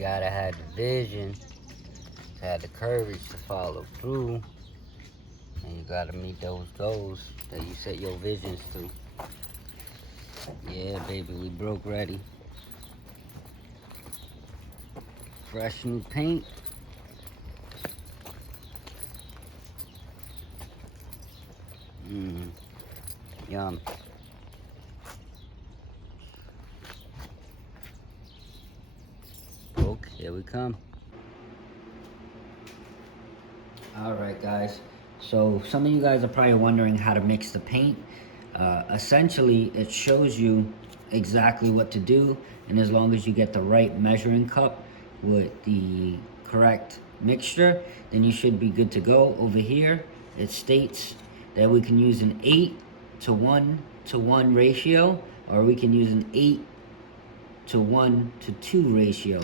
gotta have the vision, have the courage to follow through, and you gotta meet those goals that you set your visions to. Yeah, baby, we broke ready. Fresh new paint. Yum. Okay, here we come. Alright guys, so some of you guys are probably wondering how to mix the paint. Essentially, it shows you exactly what to do, and as long as you get the right measuring cup with the correct mixture, then you should be good to go. Over here, it states that we can use an 8:1 ratio, or we can use an 8:1 ratio.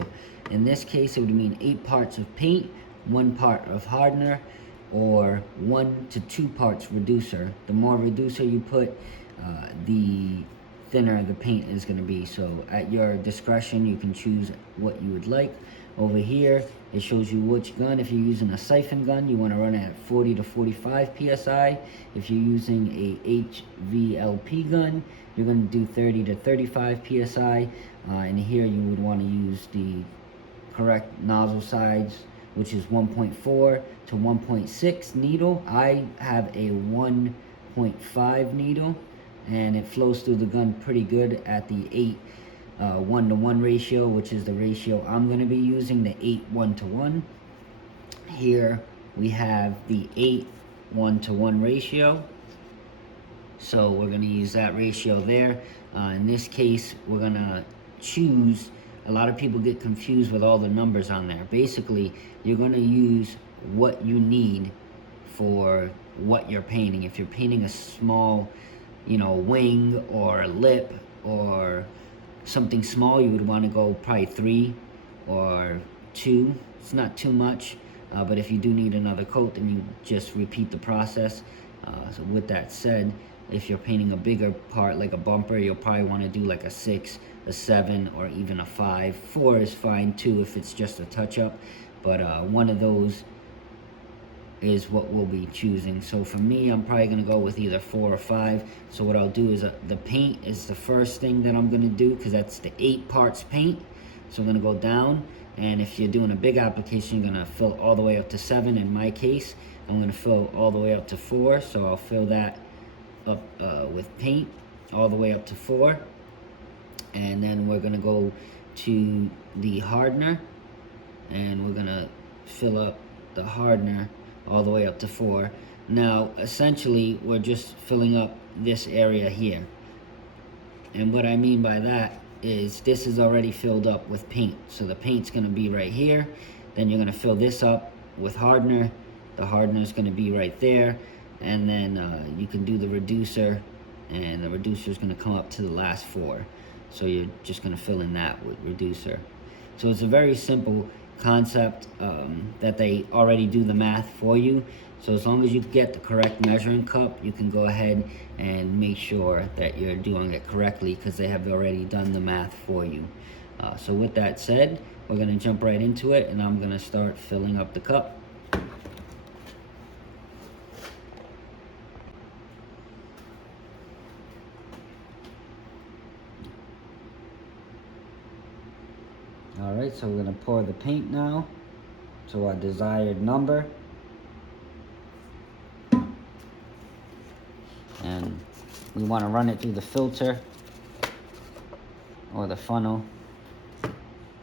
In this case, it would mean 8 parts of paint, 1 part of hardener, or 1 to 2 parts reducer. The more reducer you put, the thinner the paint is going to be. So at your discretion, you can choose what you would like. Over here, it shows you which gun. If you're using a siphon gun, you want to run it at 40 to 45 psi. If you're using a HVLP gun, you're going to do 30 to 35 psi. And here you would want to use the correct nozzle size, which is 1.4 to 1.6 needle. I have a 1.5 needle, and it flows through the gun pretty good at the 8:1 ratio, which is the ratio I'm going to be using, the 8:1. Here we have the 8:1 ratio, so we're going to use that ratio there. In this case, we're going to choose. A lot of people get confused with all the numbers on there. Basically, you're going to use what you need for what you're painting. If you're painting a small, wing or a lip or something small, you would want to go probably 3 or 2. It's not too much, but if you do need another coat, then you just repeat the process. So with that said, if you're painting a bigger part like a bumper, you'll probably want to do like a 6, a 7, or even a 5. 4 is fine too if it's just a touch-up, but one of those is what we'll be choosing. So for me, I'm probably going to go with either 4 or 5. So what I'll do is the paint is the first thing that I'm going to do, because that's the 8 parts paint. So I'm going to go down, and if you're doing a big application, you're going to fill all the way up to 7. In my case, I'm going to fill all the way up to 4. So I'll fill that up with paint all the way up to 4. And then we're going to go to the hardener, and we're going to fill up the hardener all the way up to 4. Now, essentially, we're just filling up this area here. And what I mean by that is this is already filled up with paint. So the paint's going to be right here. Then you're going to fill this up with hardener. The hardener is going to be right there. And then you can do the reducer, and the reducer is going to come up to the last 4. So you're just going to fill in that with reducer. So it's a very simple concept that they already do the math for you. So as long as you get the correct measuring cup, you can go ahead and make sure that you're doing it correctly, because they have already done the math for you. So with that said, we're going to jump right into it, and I'm going to start filling up the cup. Alright, so we're going to pour the paint now to our desired number. And we want to run it through the filter or the funnel.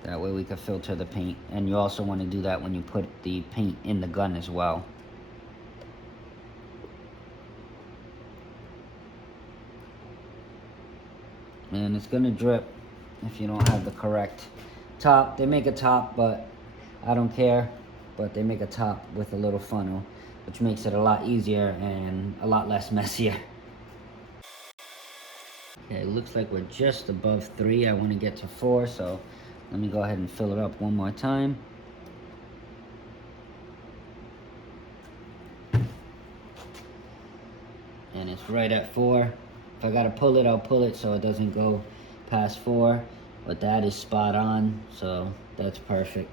That way we can filter the paint. And you also want to do that when you put the paint in the gun as well. And it's going to drip if you don't have the correct top. They make a top, but I don't care. But they make a top with a little funnel, which makes it a lot easier and a lot less messier. Okay, it looks like we're just above 3. I want to get to 4, so let me go ahead and fill it up one more time. It's right at 4. If I gotta pull it, I'll pull it so it doesn't go past 4. But that is spot on, so that's perfect.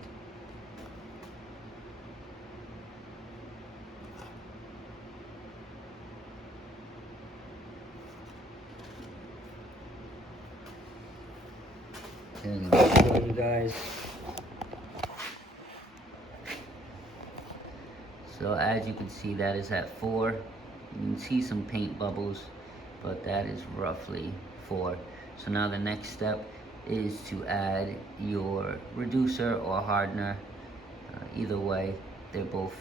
Okay, I'm gonna show you guys. So as you can see, that is at 4. You can see some paint bubbles, but that is roughly 4. So now the next step is to add your reducer or hardener. Either way, they're both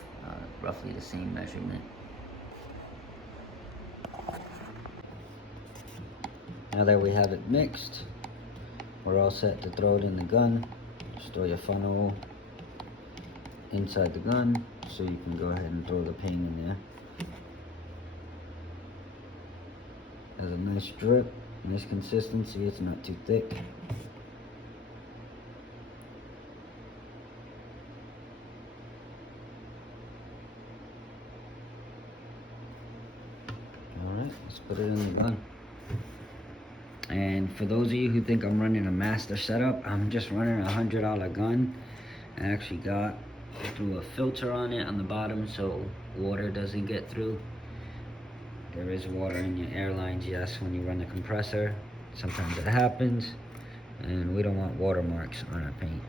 roughly the same measurement. Now that we have it mixed, we're all set to throw it in the gun. Just throw your funnel inside the gun so you can go ahead and throw the paint in there. Has a nice drip, nice consistency, it's not too thick. Alright, let's put it in the gun. And for those of you who think I'm running a master setup, I'm just running a $100 gun. I actually threw a filter on it on the bottom so water doesn't get through. There is water in your air lines, yes, when you run the compressor. Sometimes it happens, and we don't want watermarks on our paint.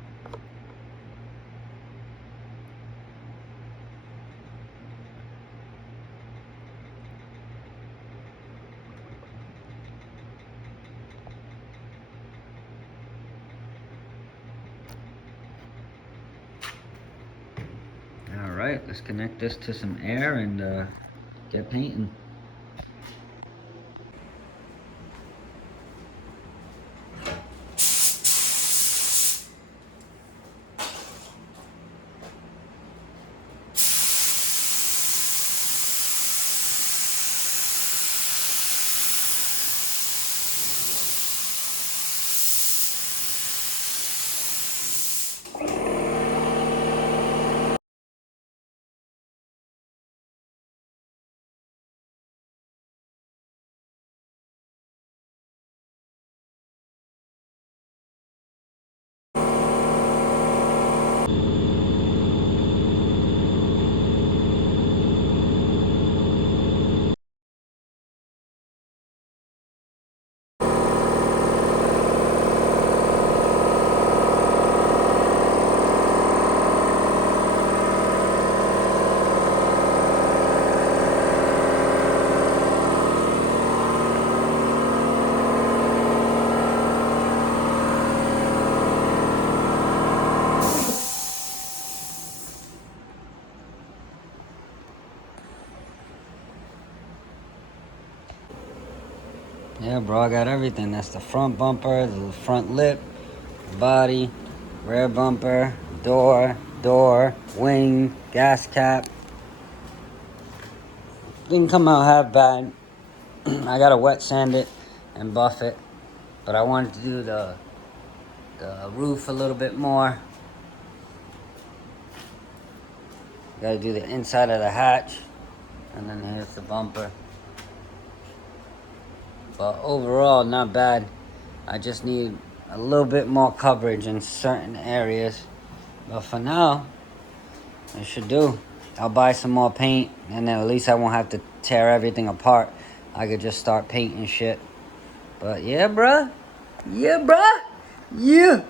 Alright, let's connect this to some air and get painting. Yeah, bro, I got everything. That's the front bumper, the front lip, body, rear bumper, door, wing, gas cap. Didn't come out half bad. I gotta wet sand it and buff it, but I wanted to do the roof a little bit more. Gotta do the inside of the hatch, and then here's the bumper. But overall, not bad. I just need a little bit more coverage in certain areas. But for now, it should do. I'll buy some more paint, and then at least I won't have to tear everything apart. I could just start painting shit. But yeah, bruh. Yeah, bruh. Yeah.